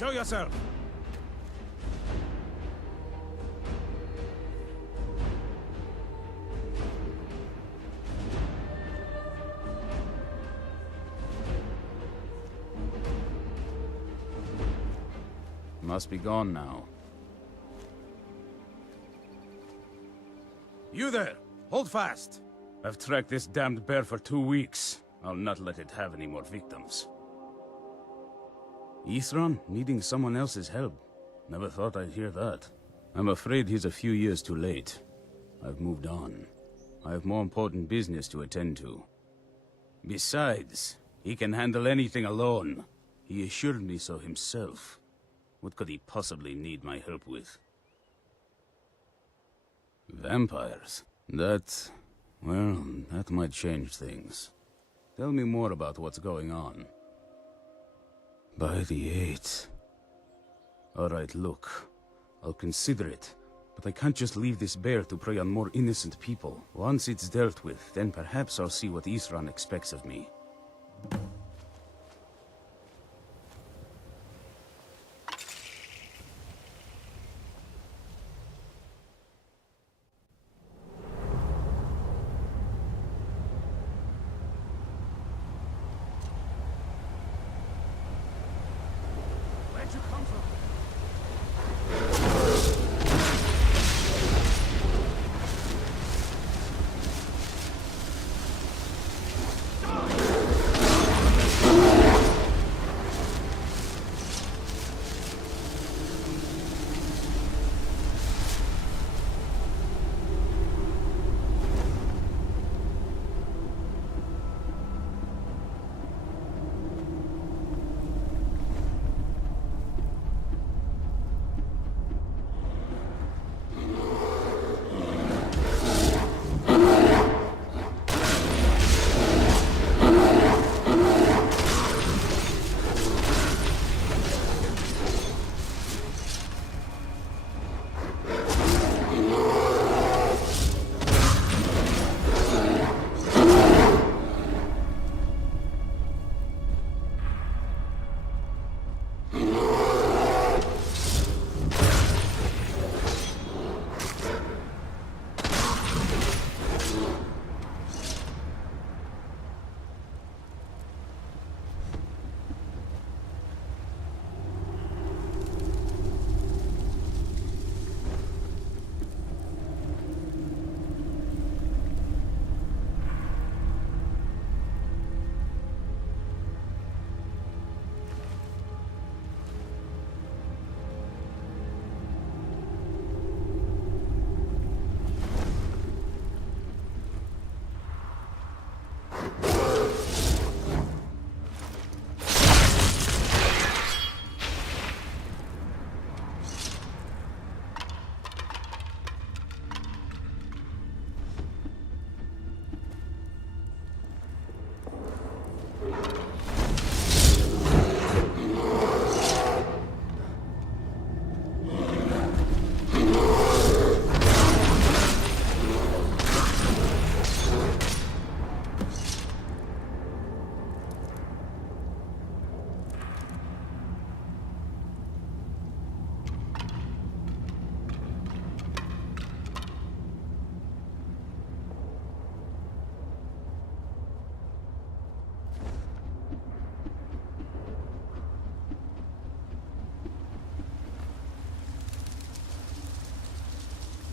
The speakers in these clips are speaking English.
Show yourself! Must be gone now. You there! Hold fast! I've tracked this damned bear for 2 weeks. I'll not let it have any more victims. Ithran needing someone else's help. Never thought I'd hear that. I'm afraid he's a few years too late. I've moved on. I have more important business to attend to. Besides, he can handle anything alone. He assured me so himself. What could he possibly need my help with? Vampires? That might change things. Tell me more about what's going on. By the 8th. Alright, look. I'll consider it. But I can't just leave this bear to prey on more innocent people. Once it's dealt with, then perhaps I'll see what Ithran expects of me. Where'd you come from?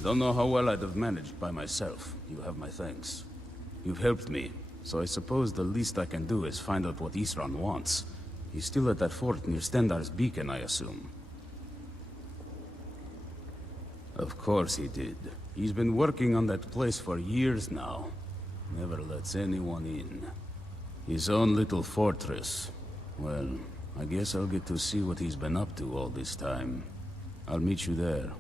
Don't know how well I'd have managed by myself. You have my thanks. You've helped me, so I suppose the least I can do is find out what Ithran wants. He's still at that fort near Stendar's beacon, I assume. Of course he did. He's been working on that place for years now. Never lets anyone in. His own little fortress. Well, I guess I'll get to see what he's been up to all this time. I'll meet you there.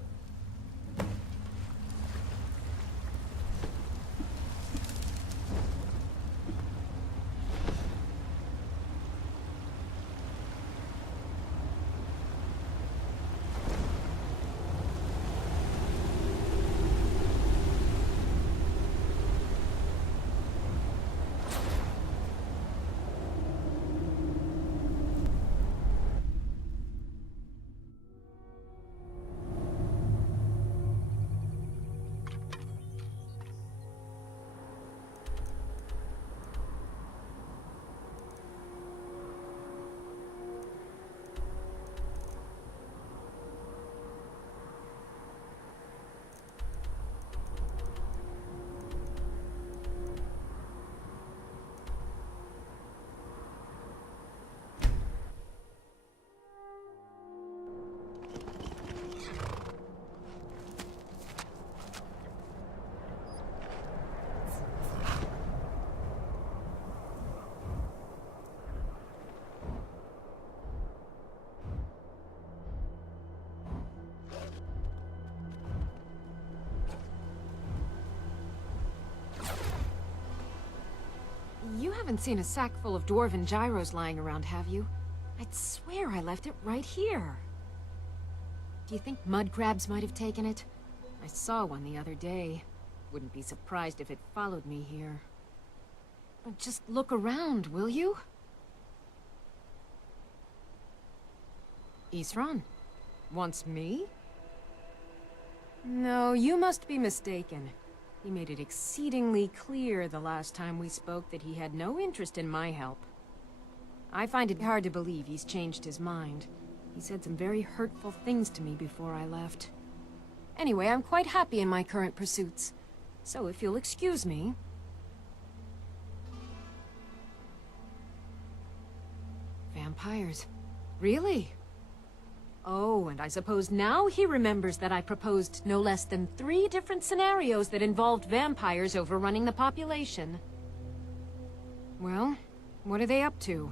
haven't seen a sack full of dwarven gyros lying around, have you? I'd swear I left it right here. Do you think mud crabs might have taken it? I saw one the other day. Wouldn't be surprised if it followed me here. Just look around, will you? Isran? Wants me? No, you must be mistaken. He made it exceedingly clear the last time we spoke that he had no interest in my help. I find it hard to believe he's changed his mind. He said some very hurtful things to me before I left. Anyway, I'm quite happy in my current pursuits. So if you'll excuse me... Vampires. Really? Oh, and I suppose now he remembers that I proposed no less than 3 different scenarios that involved vampires overrunning the population. Well, what are they up to?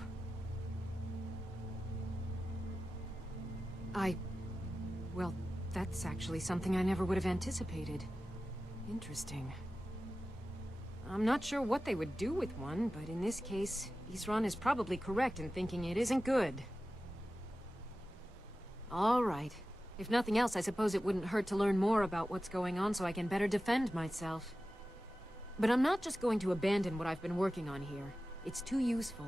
Well, that's actually something I never would have anticipated. Interesting. I'm not sure what they would do with one, but in this case, Isran is probably correct in thinking it isn't good. All right. If nothing else, I suppose it wouldn't hurt to learn more about what's going on so I can better defend myself. But I'm not just going to abandon what I've been working on here. It's too useful.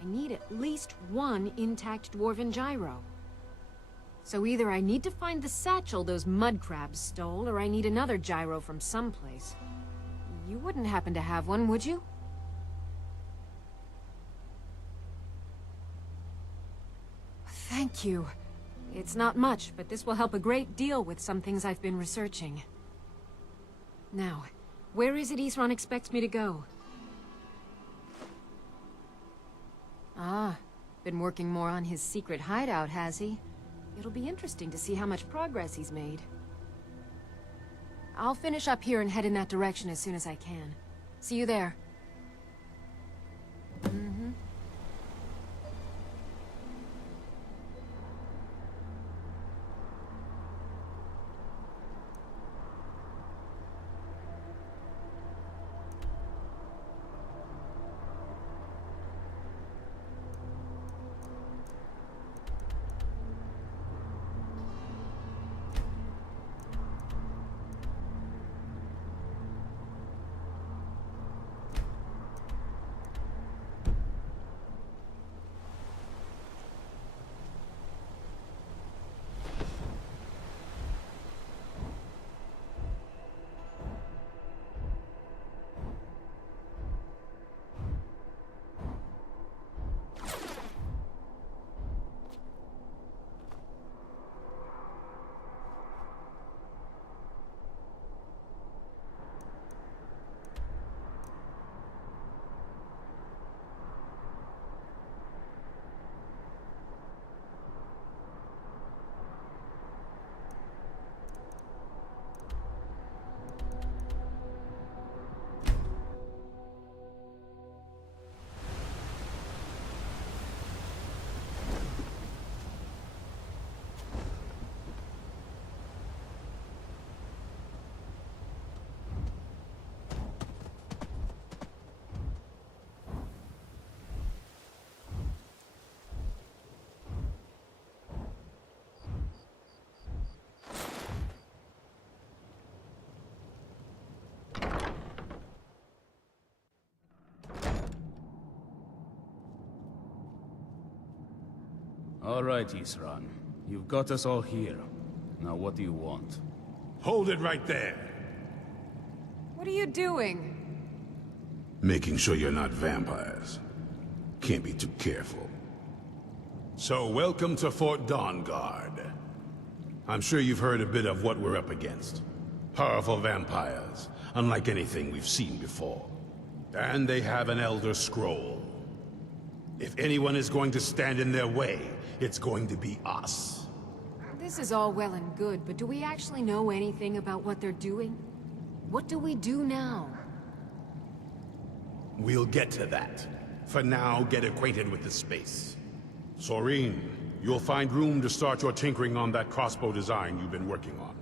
I need at least 1 intact dwarven gyro. So either I need to find the satchel those mud crabs stole, or I need another gyro from someplace. You wouldn't happen to have one, would you? Thank you. It's not much, but this will help a great deal with some things I've been researching. Now, where is it Isran expects me to go? Ah, been working more on his secret hideout, has he? It'll be interesting to see how much progress he's made. I'll finish up here and head in that direction as soon as I can. See you there. All right, Isran. You've got us all here. Now what do you want? Hold it right there. What are you doing? Making sure you're not vampires. Can't be too careful. So welcome to Fort Dawnguard. I'm sure you've heard a bit of what we're up against. Powerful vampires, unlike anything we've seen before. And they have an Elder Scroll. If anyone is going to stand in their way, it's going to be us. This is all well and good, but do we actually know anything about what they're doing? What do we do now? We'll get to that. For now, get acquainted with the space. Soreen, you'll find room to start your tinkering on that crossbow design you've been working on.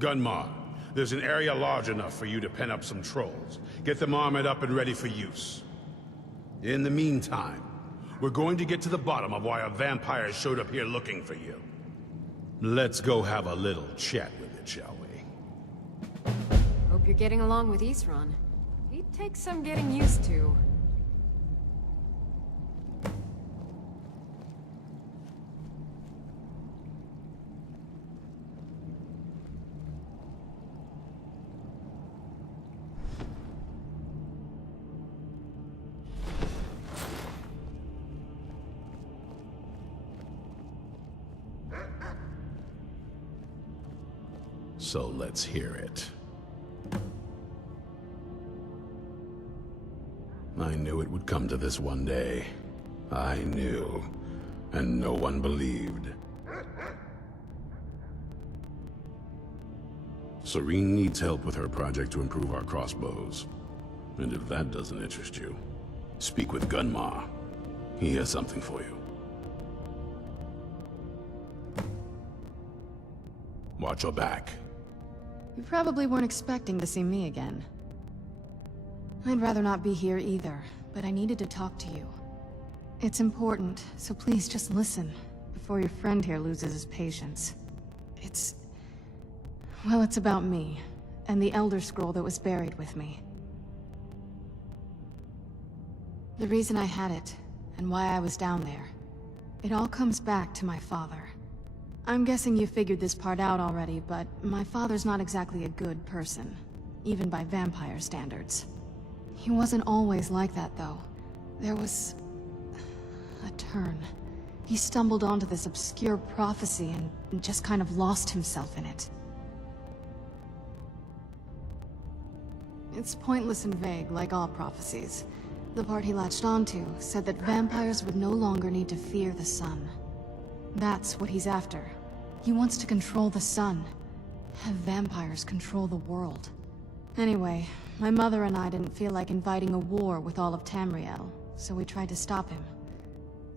Gunmar, there's an area large enough for you to pen up some trolls. Get them armored up and ready for use. In the meantime, we're going to get to the bottom of why a vampire showed up here looking for you. Let's go have a little chat with it, shall we? Hope you're getting along with Isran. He takes some getting used to. So let's hear it. I knew it would come to this one day. I knew, and no one believed. Serene needs help with her project to improve our crossbows. And if that doesn't interest you, speak with Gunma. He has something for you. Watch your back. You probably weren't expecting to see me again. I'd rather not be here either, but I needed to talk to you. It's important, so please just listen, before your friend here loses his patience. Well, it's about me, and the Elder Scroll that was buried with me. The reason I had it, and why I was down there. It all comes back to my father. I'm guessing you figured this part out already, but my father's not exactly a good person, even by vampire standards. He wasn't always like that, though. There was a turn. He stumbled onto this obscure prophecy and just kind of lost himself in it. It's pointless and vague, like all prophecies. The part he latched onto said that vampires would no longer need to fear the sun. That's what he's after. He wants to control the sun. Have vampires control the world. Anyway, my mother and I didn't feel like inviting a war with all of Tamriel, so we tried to stop him.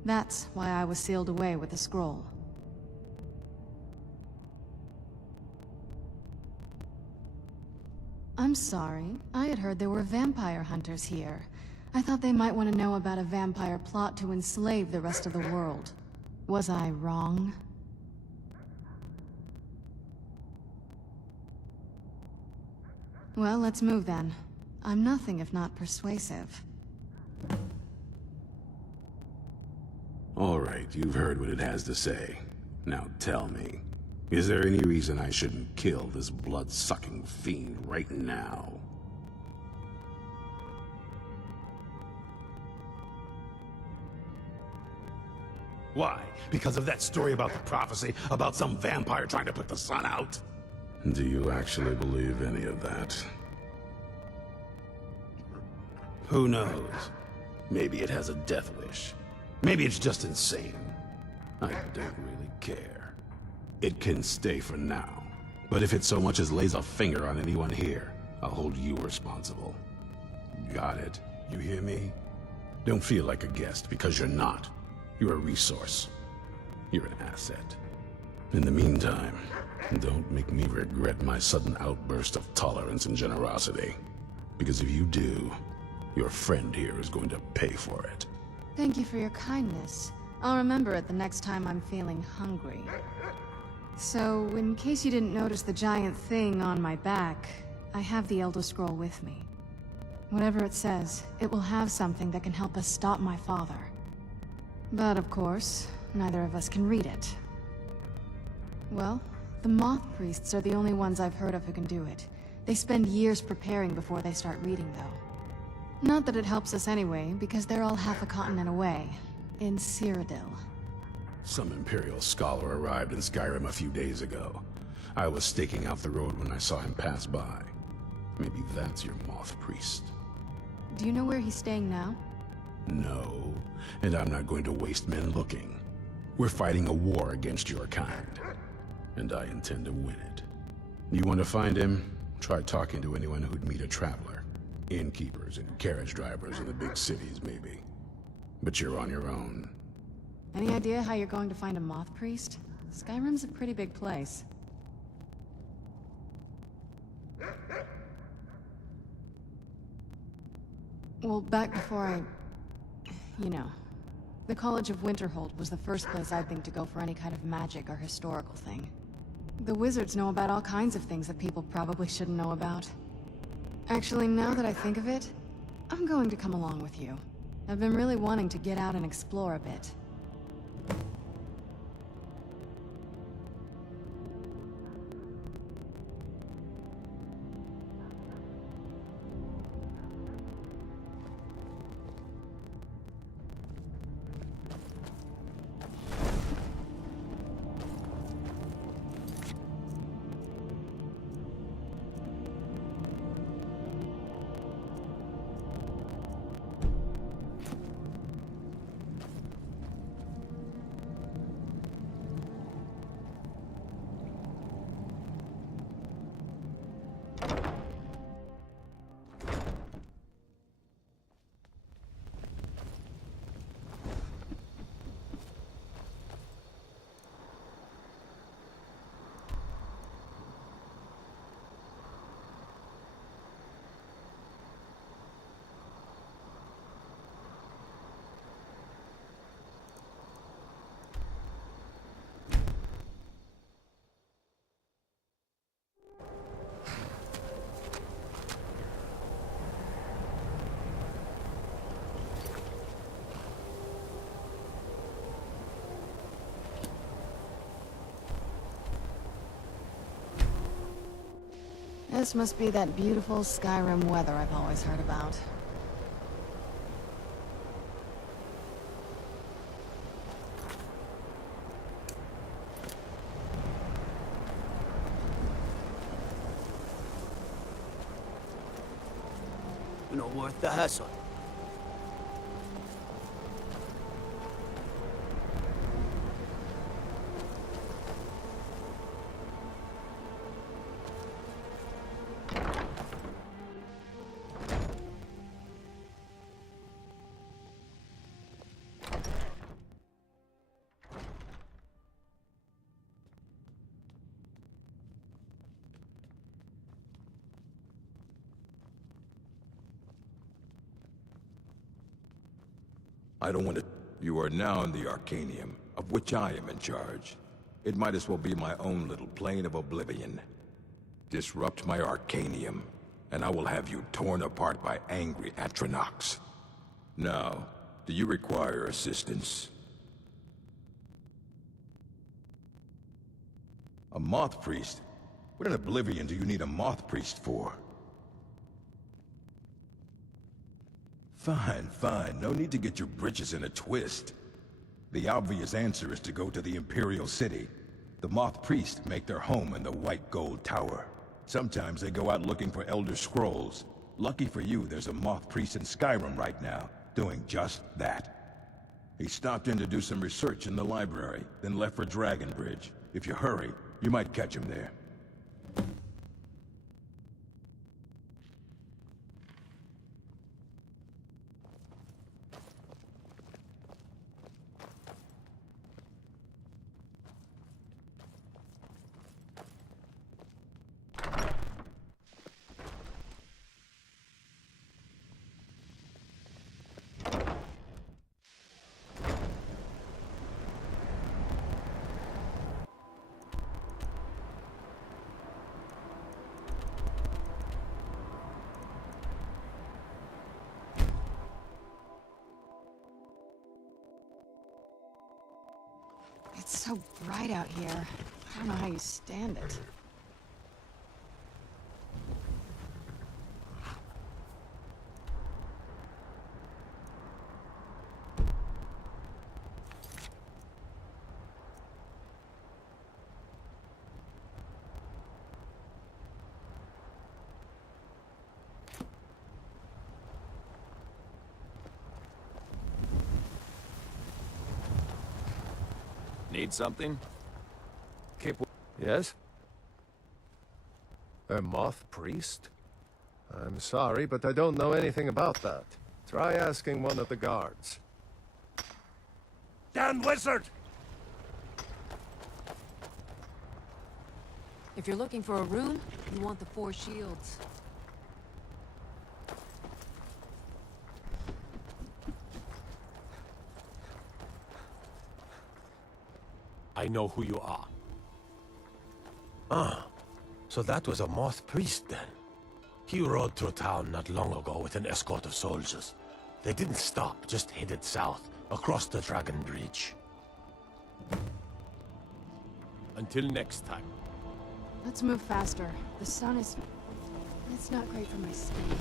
That's why I was sealed away with the scroll. I'm sorry. I had heard there were vampire hunters here. I thought they might want to know about a vampire plot to enslave the rest of the world. Was I wrong? Well, let's move then. I'm nothing if not persuasive. All right, you've heard what it has to say. Now tell me, is there any reason I shouldn't kill this blood-sucking fiend right now? Why? Because of that story about the prophecy, about some vampire trying to put the sun out? Do you actually believe any of that? Who knows? Maybe it has a death wish. Maybe it's just insane. I don't really care. It can stay for now. But if it so much as lays a finger on anyone here, I'll hold you responsible. Got it? You hear me? Don't feel like a guest, because you're not. You're a resource. You're an asset. In the meantime, don't make me regret my sudden outburst of tolerance and generosity. Because if you do, your friend here is going to pay for it. Thank you for your kindness. I'll remember it the next time I'm feeling hungry. So, in case you didn't notice the giant thing on my back, I have the Elder Scroll with me. Whatever it says, it will have something that can help us stop my father. But of course, neither of us can read it. Well, the Moth Priests are the only ones I've heard of who can do it. They spend years preparing before they start reading, though. Not that it helps us anyway, because they're all half a continent away, in Cyrodiil. Some Imperial scholar arrived in Skyrim a few days ago. I was staking out the road when I saw him pass by. Maybe that's your Moth Priest. Do you know where he's staying now? No, and I'm not going to waste men looking. We're fighting a war against your kind, and I intend to win it. You want to find him? Try talking to anyone who'd meet a traveler. Innkeepers and carriage drivers in the big cities, maybe. But you're on your own. Any idea how you're going to find a Moth Priest? Skyrim's a pretty big place. Well, back before You know, the College of Winterhold was the first place I'd think to go for any kind of magic or historical thing. The wizards know about all kinds of things that people probably shouldn't know about. Actually, now that I think of it, I'm going to come along with you. I've been really wanting to get out and explore a bit. This must be that beautiful Skyrim weather I've always heard about. Not worth the hassle. I don't want to... You are now in the Arcanium, of which I am in charge. It might as well be my own little plane of oblivion. Disrupt my Arcanium, and I will have you torn apart by angry Atronachs. Now, do you require assistance? A Moth Priest? What in Oblivion do you need a Moth Priest for? Fine, fine. No need to get your britches in a twist. The obvious answer is to go to the Imperial City. The Moth Priests make their home in the White Gold Tower. Sometimes they go out looking for Elder Scrolls. Lucky for you, there's a Moth Priest in Skyrim right now, doing just that. He stopped in to do some research in the library, then left for Dragonbridge. If you hurry, you might catch him there. It's so bright out here. I don't know how you stand it. Need something? Yes? A Moth Priest? I'm sorry, but I don't know anything about that. Try asking one of the guards. Damn wizard! If you're looking for a rune, you want the 4 shields. I know who you are. Ah, so that was a Moth priest then. He rode through town not long ago with an escort of soldiers. They didn't stop, just headed south, across the Dragon Bridge. Until next time. Let's move faster. The sun is... It's not great for my skin.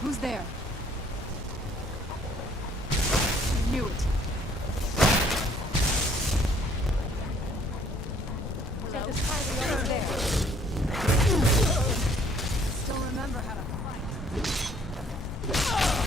Who's there? I knew it. Get this highway over there. Still remember how to fight. Come on!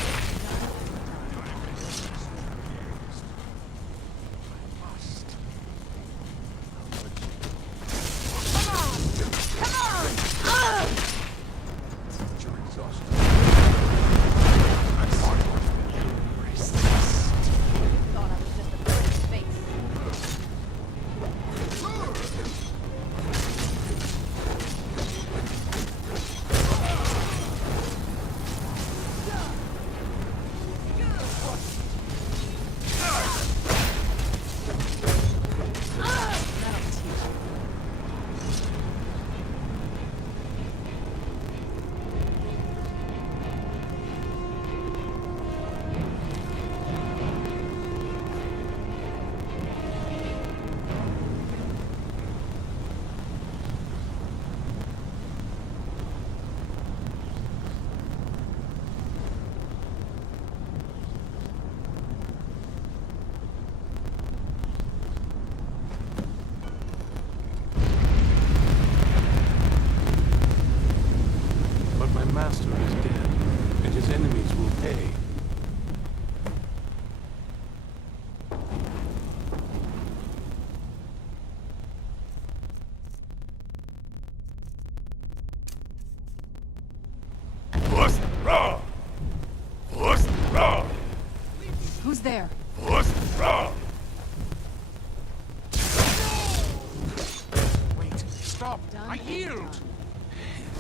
stop! I yield!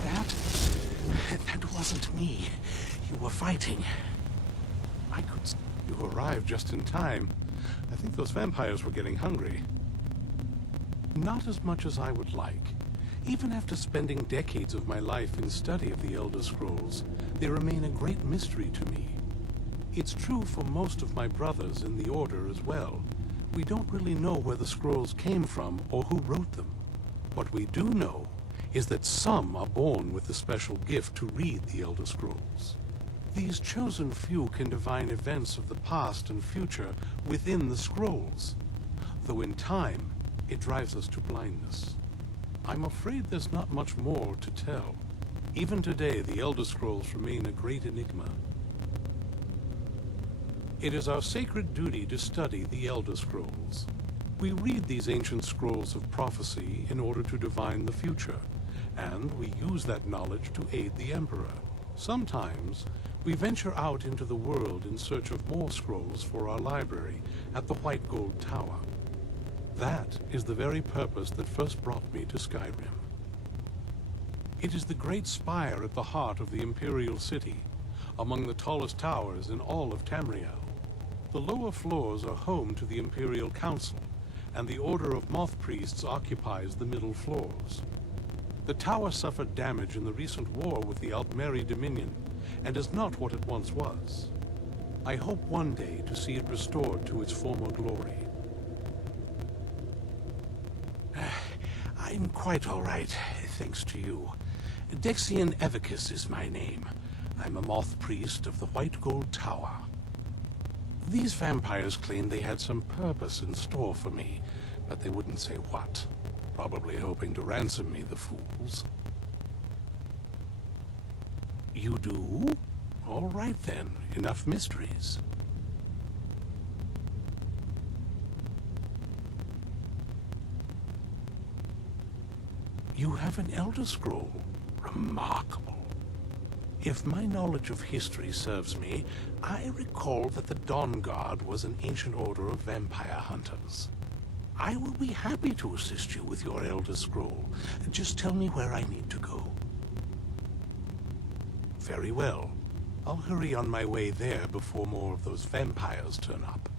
That wasn't me. You were fighting. I could... You arrived just in time. I think those vampires were getting hungry. Not as much as I would like. Even after spending decades of my life in study of the Elder Scrolls, they remain a great mystery to me. It's true for most of my brothers in the Order as well. We don't really know where the scrolls came from or who wrote them. What we do know is that some are born with the special gift to read the Elder Scrolls. These chosen few can divine events of the past and future within the scrolls, though in time, it drives us to blindness. I'm afraid there's not much more to tell. Even today, the Elder Scrolls remain a great enigma. It is our sacred duty to study the Elder Scrolls. We read these ancient scrolls of prophecy in order to divine the future, and we use that knowledge to aid the Emperor. Sometimes, we venture out into the world in search of more scrolls for our library at the White Gold Tower. That is the very purpose that first brought me to Skyrim. It is the great spire at the heart of the Imperial City, among the tallest towers in all of Tamriel. The lower floors are home to the Imperial Council, and the Order of Moth Priests occupies the middle floors. The tower suffered damage in the recent war with the Altmeri Dominion, and is not what it once was. I hope one day to see it restored to its former glory. I'm quite all right, thanks to you. Dexian Evicus is my name. I'm a moth priest of the White Gold Tower. These vampires claimed they had some purpose in store for me, but they wouldn't say what. Probably hoping to ransom me, the fools. You do? All right then, enough mysteries. You have an Elder Scroll. Remarkable. If my knowledge of history serves me, I recall that the Dawn Guard was an ancient order of vampire hunters. I will be happy to assist you with your Elder Scroll. Just tell me where I need to go. Very well. I'll hurry on my way there before more of those vampires turn up.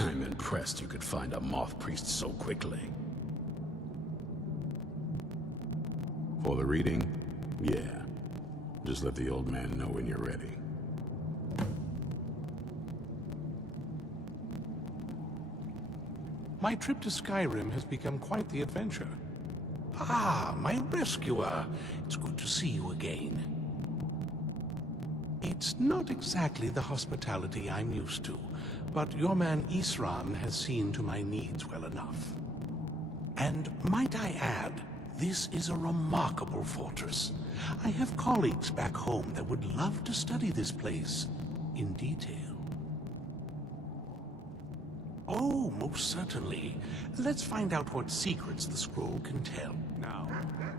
I'm impressed you could find a moth priest so quickly. For the reading? Yeah. Just let the old man know when you're ready. My trip to Skyrim has become quite the adventure. Ah, my rescuer. It's good to see you again. It's not exactly the hospitality I'm used to, but your man Isran has seen to my needs well enough. And might I add, This is a remarkable fortress. I have colleagues back home that would love to study this place in detail. Oh, most certainly. Let's find out what secrets the scroll can tell. Now,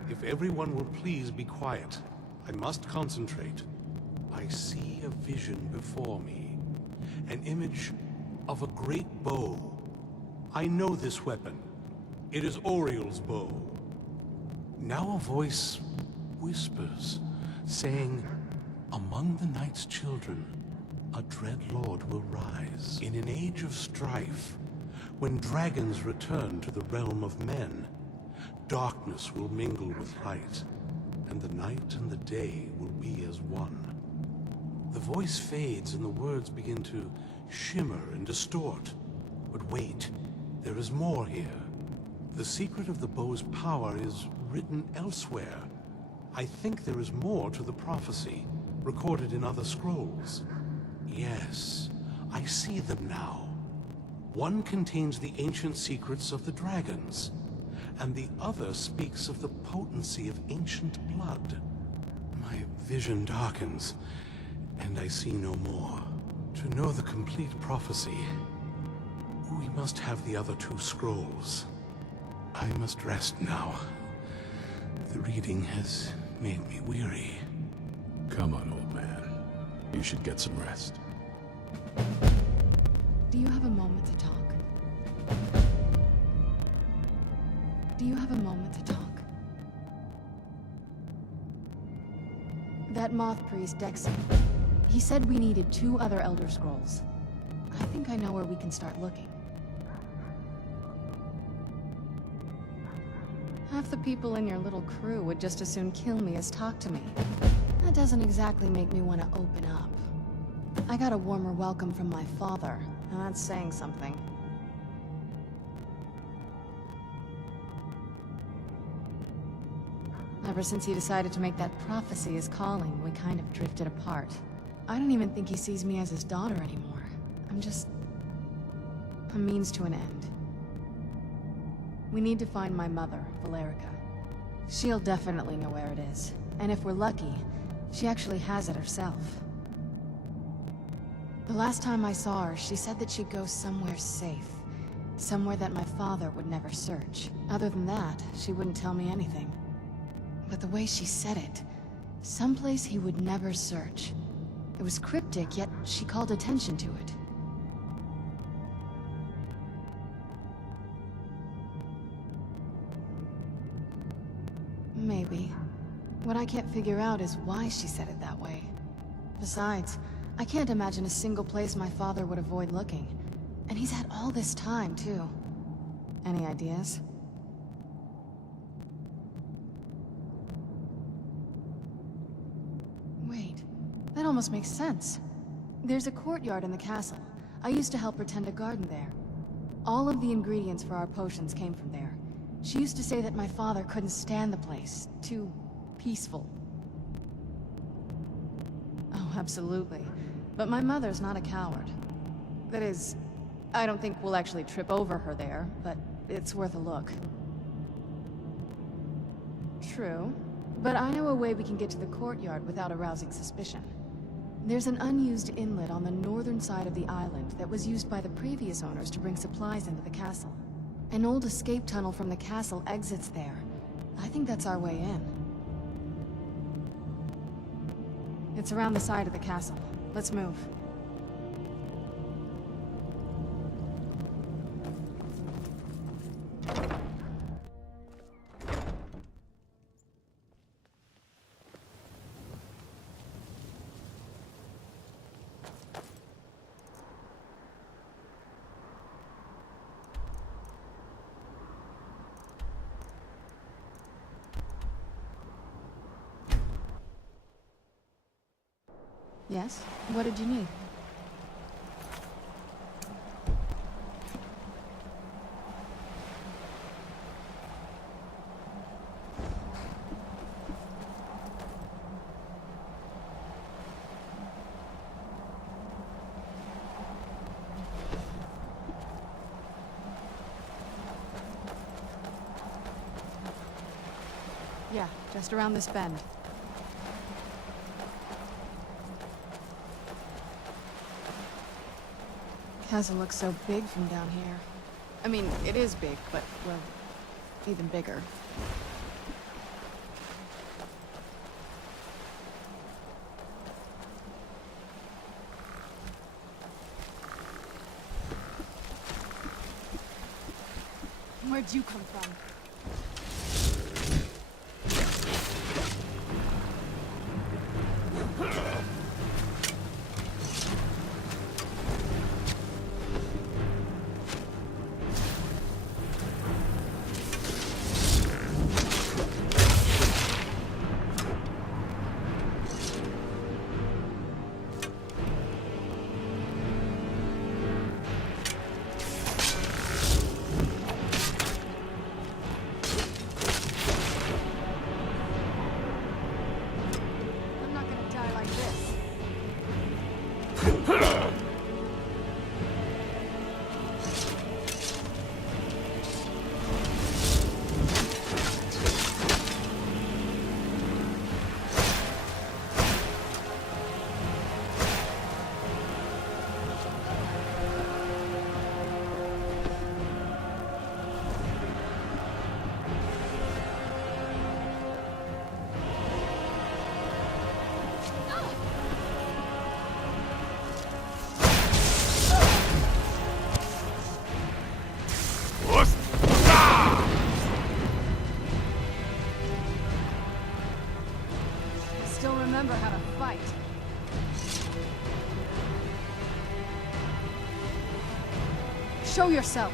if everyone will please be quiet, I must concentrate. I see a vision before me. An image of a great bow. I know this weapon. It is Oriel's bow. Now a voice whispers, saying, "Among the night's children, a dread lord will rise. In an age of strife, when dragons return to the realm of men, darkness will mingle with light, and the night and the day will be as one." The voice fades and the words begin to shimmer and distort. But wait, there is more here. The secret of the bow's power is written elsewhere. I think there is more to the prophecy, recorded in other scrolls. Yes, I see them now. One contains the ancient secrets of the dragons, and the other speaks of the potency of ancient blood. My vision darkens, and I see no more. To know the complete prophecy, we must have the other two scrolls. I must rest now. The reading has made me weary. Come on, old man. You should get some rest. Do you have a moment to talk? Do you have a moment to talk? That moth priest, Dexon, he said we needed 2 other Elder Scrolls. I think I know where we can start looking. Half the people in your little crew would just as soon kill me as talk to me. That doesn't exactly make me want to open up. I got a warmer welcome from my father, and that's saying something. Ever since he decided to make that prophecy his calling, we kind of drifted apart. I don't even think he sees me as his daughter anymore. I'm just a means to an end. We need to find my mother, Valerica. She'll definitely know where it is. And if we're lucky, she actually has it herself. The last time I saw her, she said that she'd go somewhere safe. Somewhere that my father would never search. Other than that, she wouldn't tell me anything. But the way she said it, someplace he would never search. It was cryptic, yet she called attention to it. Maybe. What I can't figure out is why she said it that way. Besides, I can't imagine a single place my father would avoid looking. And he's had all this time, too. Any ideas? Wait, that almost makes sense. There's a courtyard in the castle. I used to help her tend a garden there. All of the ingredients for our potions came from there. She used to say that my father couldn't stand the place. Too peaceful. Oh, absolutely. But my mother's not a coward. That is, I don't think we'll actually trip over her there, but it's worth a look. True. But I know a way we can get to the courtyard without arousing suspicion. There's an unused inlet on the northern side of the island that was used by the previous owners to bring supplies into the castle. An old escape tunnel from the castle exits there. I think that's our way in. It's around the side of the castle. Let's move. Yes? What did you need? Yeah, just around this bend. Castle looks so big from down here. I mean, it is big, but, well, even bigger. Where'd you come from? I'm not gonna die like this. Still remember how to fight. Show yourself.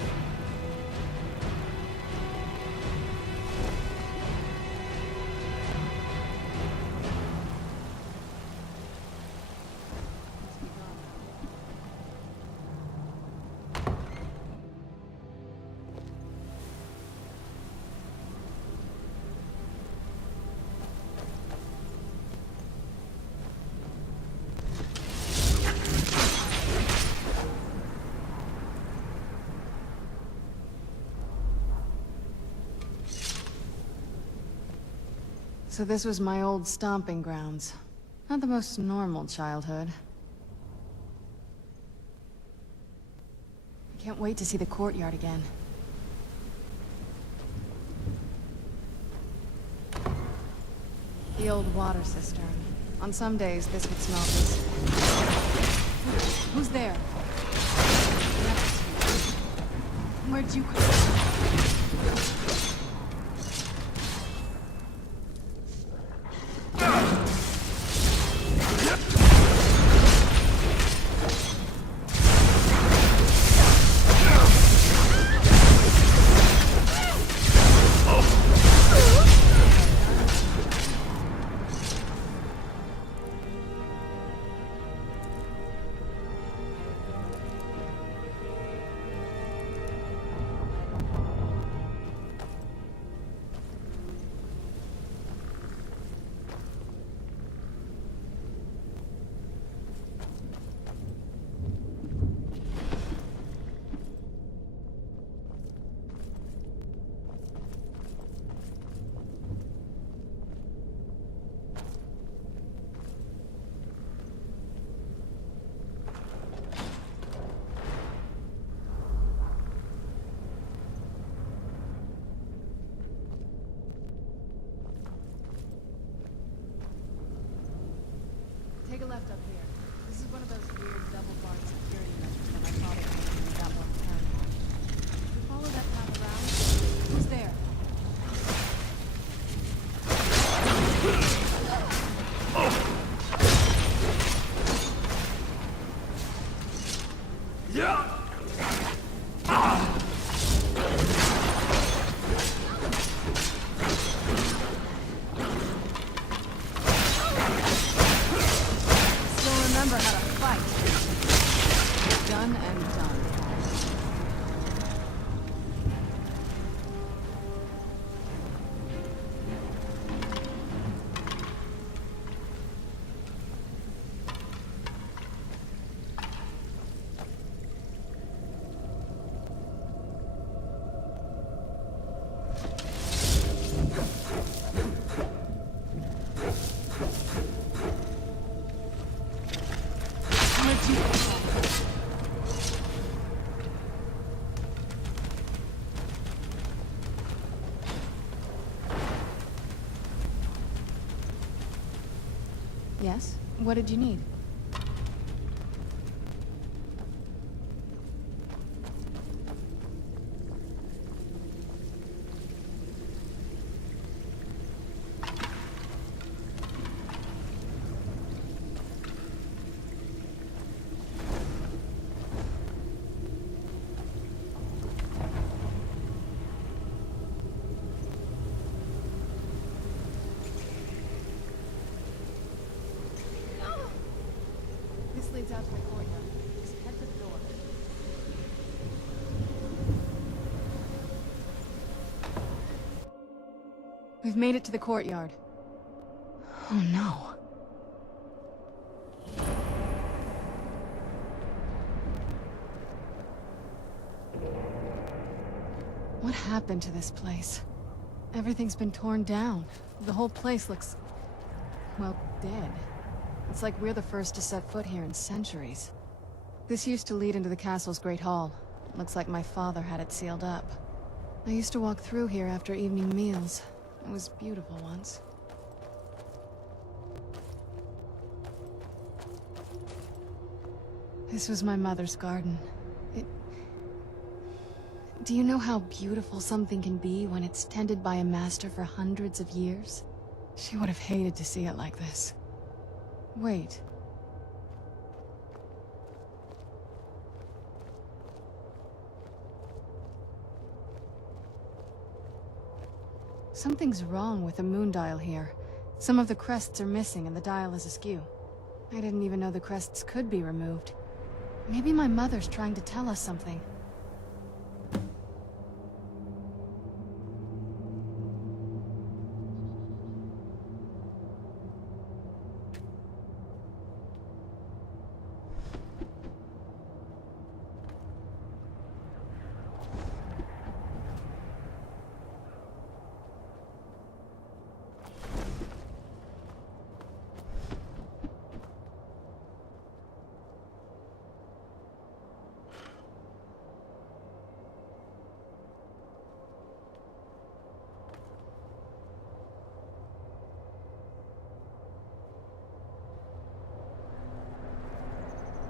So this was my old stomping grounds. Not the most normal childhood. I can't wait to see the courtyard again. The old water cistern. On some days, this would smell this. Who's there? Where'd you come from? Take a left up here. This is one of those weird double-barred security measures that my father made when we got more paranoid. If we follow that path around, who's there? Still remember how to fight. Done and done. Yes? What did you need? This leads out to the courtyard. Just head to the door. We've made it to the courtyard. Oh no. What happened to this place? Everything's been torn down. The whole place looks, well, dead. It's like we're the first to set foot here in centuries. This used to lead into the castle's great hall. Looks like my father had it sealed up. I used to walk through here after evening meals. It was beautiful once. This was my mother's garden. Do you know how beautiful something can be when it's tended by a master for hundreds of years? She would have hated to see it like this. Wait. Something's wrong with the moon dial here. Some of the crests are missing and the dial is askew. I didn't even know the crests could be removed. Maybe my mother's trying to tell us something.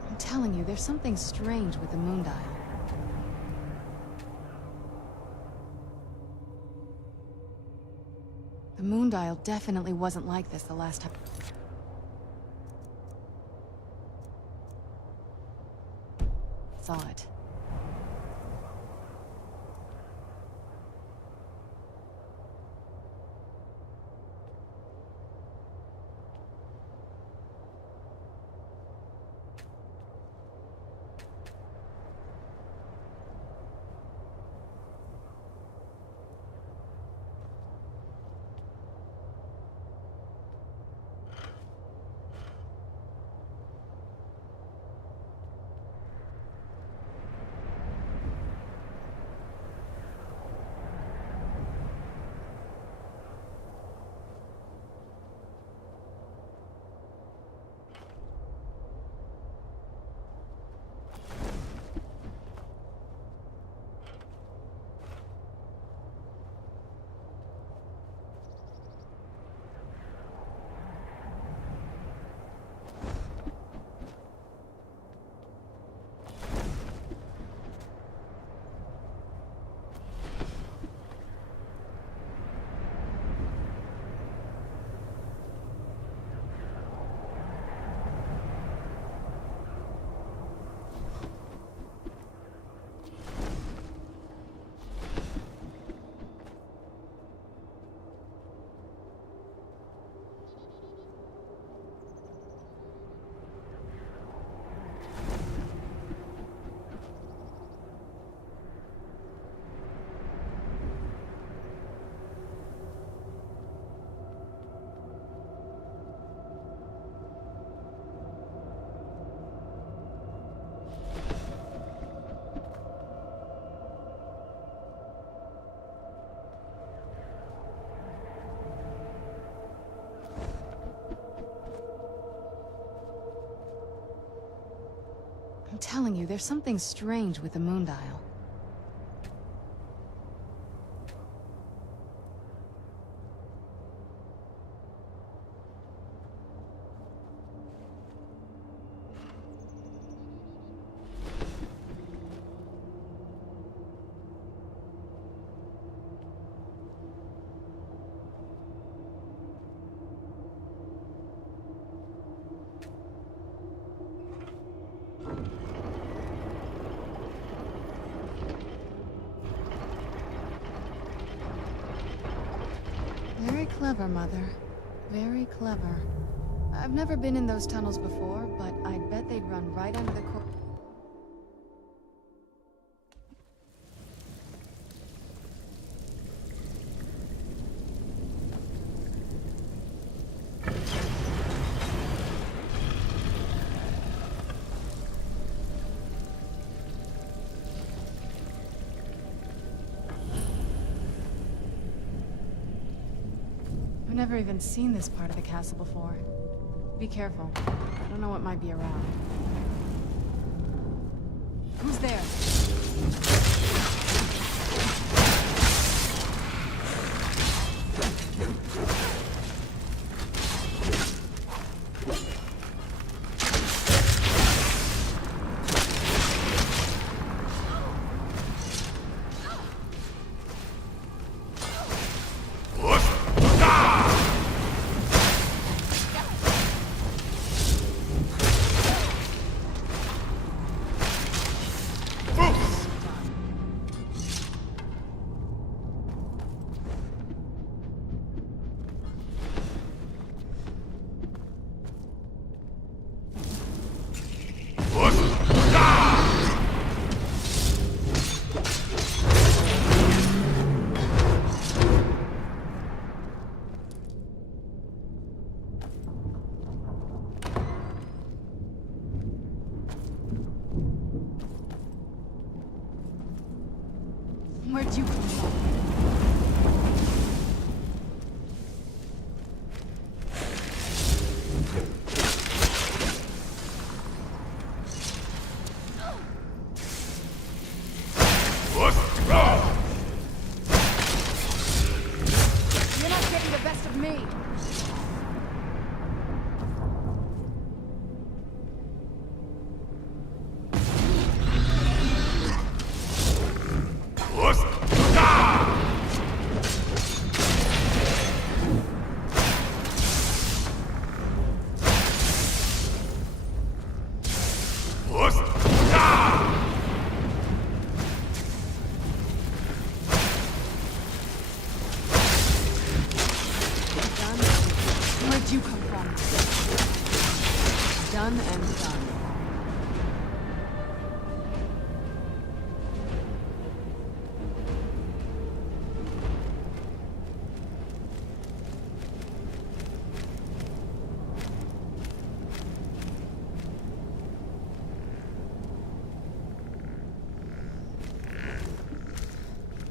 I'm telling you, there's something strange with the moon dial. The moon dial definitely wasn't like this the last time. Saw it. I'm telling you, there's something strange with the moon dial. clever, Mother. Very clever. I've never been in those tunnels before, but I bet they'd run right under the core. I've never even seen this part of the castle before. Be careful. I don't know what might be around. Who's there? Where'd you come from? You're not getting the best of me! Where'd you come from? Done and done.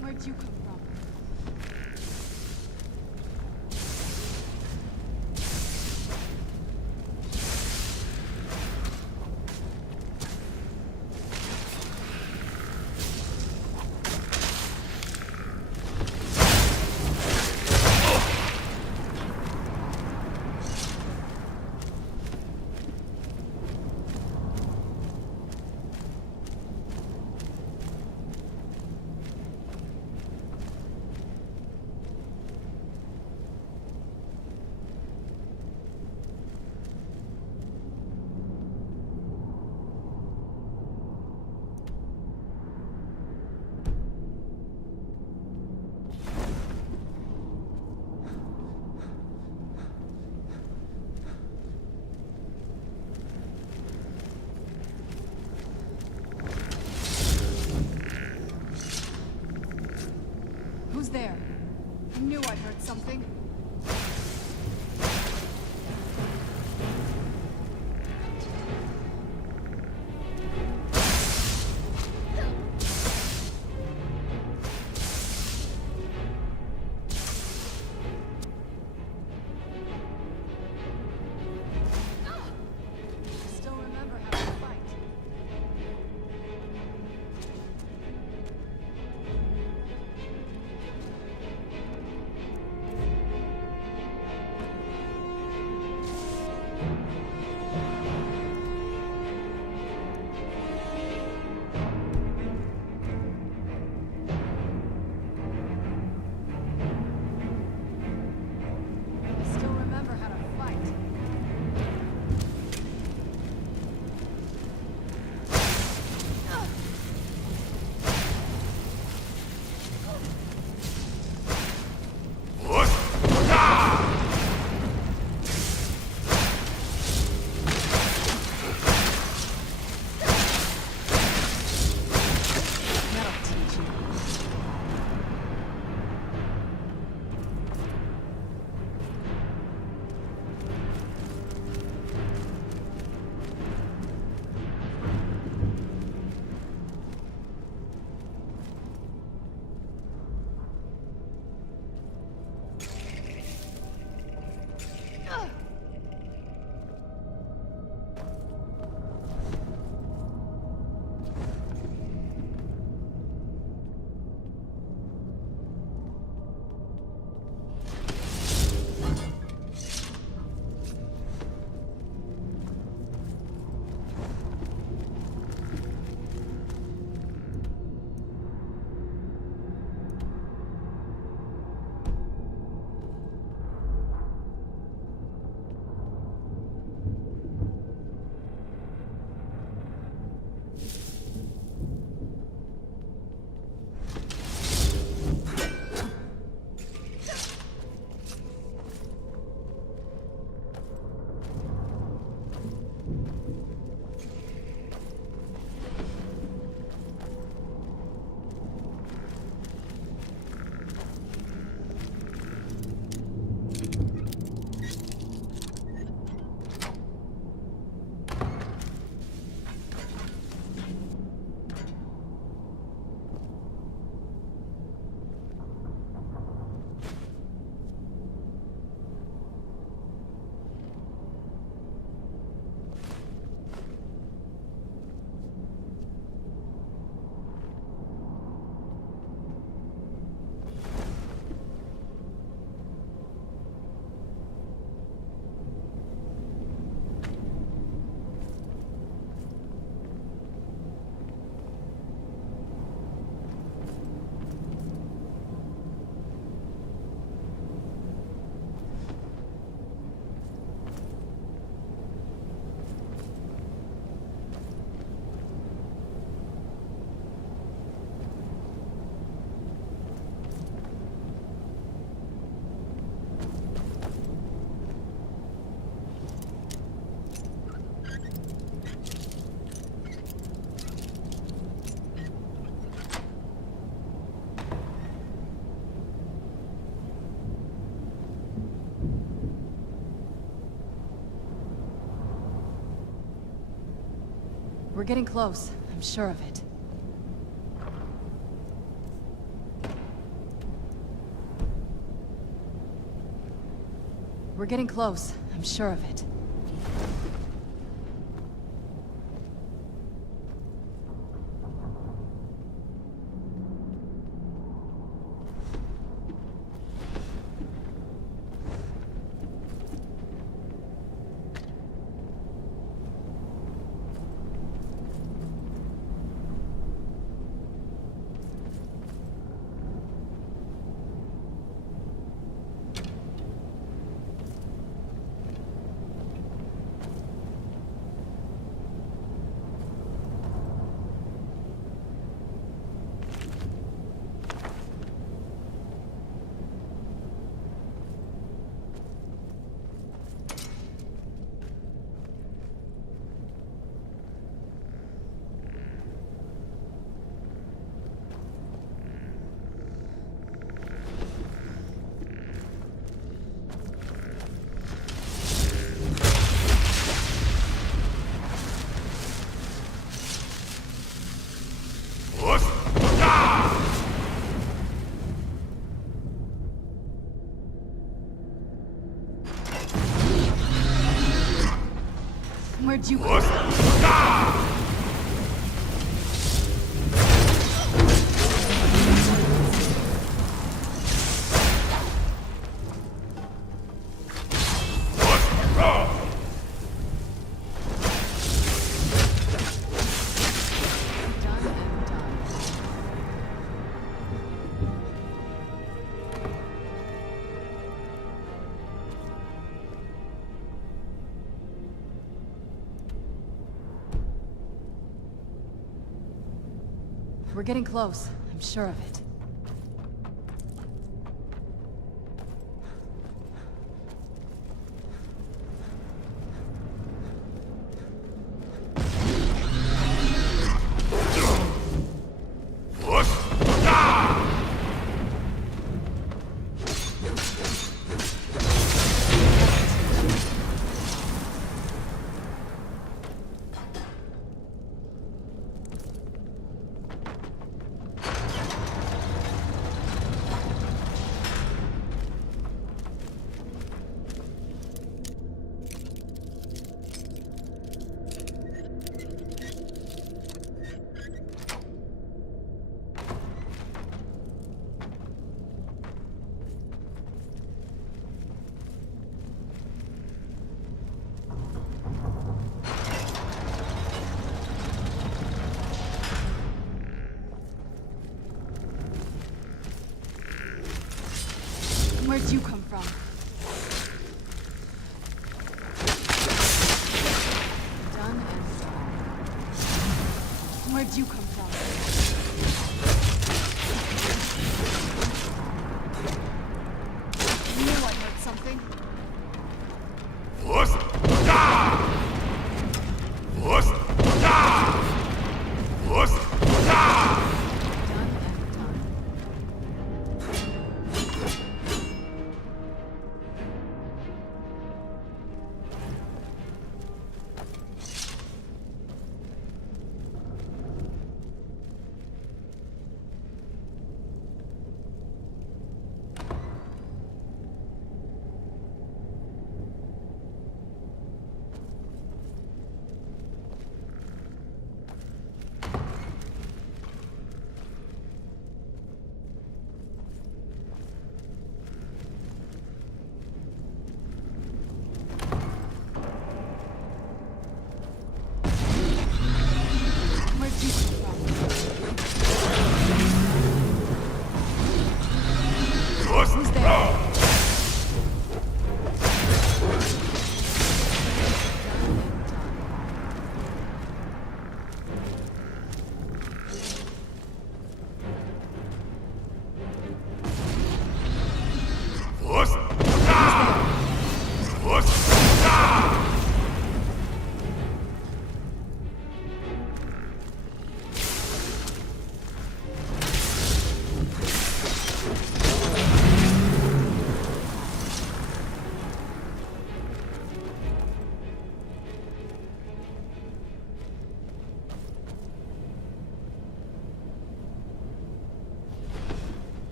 Where'd you come from? We're getting close. I'm sure of it. We're getting close. I'm sure of it. Where'd you go? We're getting close. I'm sure of it. Where'd you come from? Done and done. Where'd you come from? You knew I heard something.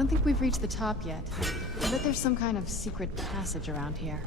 don't think we've reached the top yet. I bet there's some kind of secret passage around here.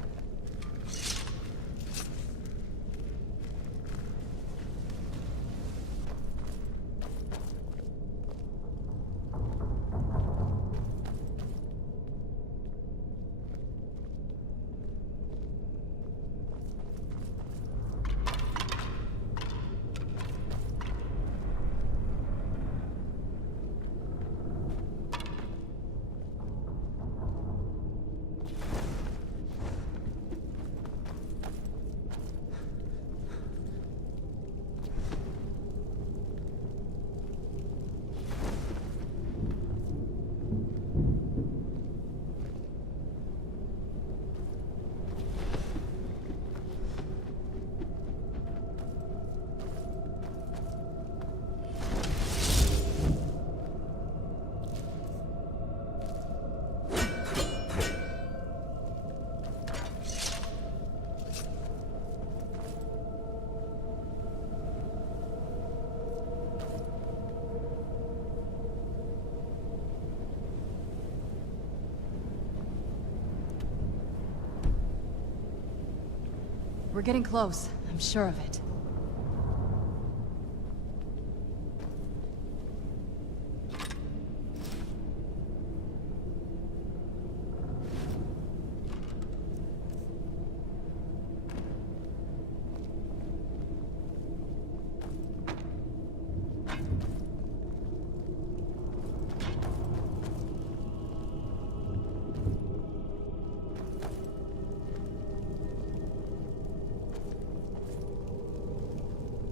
We're getting close, I'm sure of it.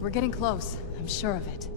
We're getting close, I'm sure of it.